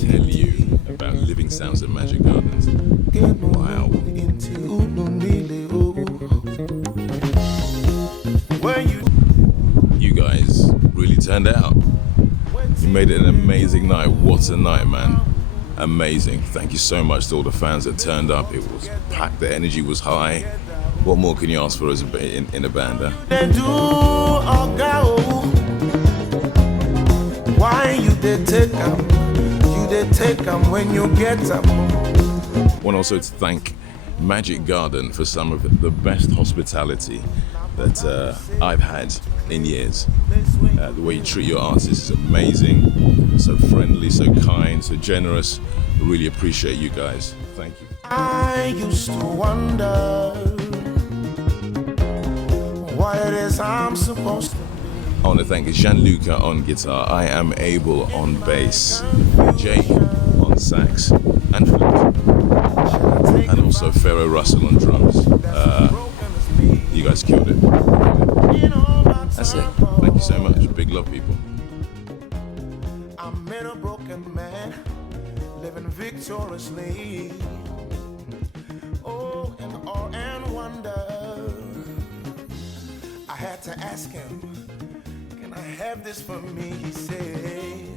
tell you about living sounds at Magic Gardens. Wow. You guys really turned out. You made it an amazing night. What a night, man. Amazing. Thank you so much to all the fans that turned up. It was packed, the energy was high. What more can you ask for as in a band, huh? Why you did take them when you get them. I want also to thank Magic Garden for some of the best hospitality that I've had in years. The way you treat your artists is amazing. So friendly, so kind, so generous. I really appreciate you guys. Thank you. I used to wonder what it is I'm supposed to. I want to thank Gianluca on guitar, I Am Able on bass, Jake on sax and flute, and also Pharaoh Russell on drums. You guys killed it. That's it. Thank you so much. Big love, people. I met a broken man living victoriously. Oh, in awe and wonder. I had to ask him, can I have this for me? He said.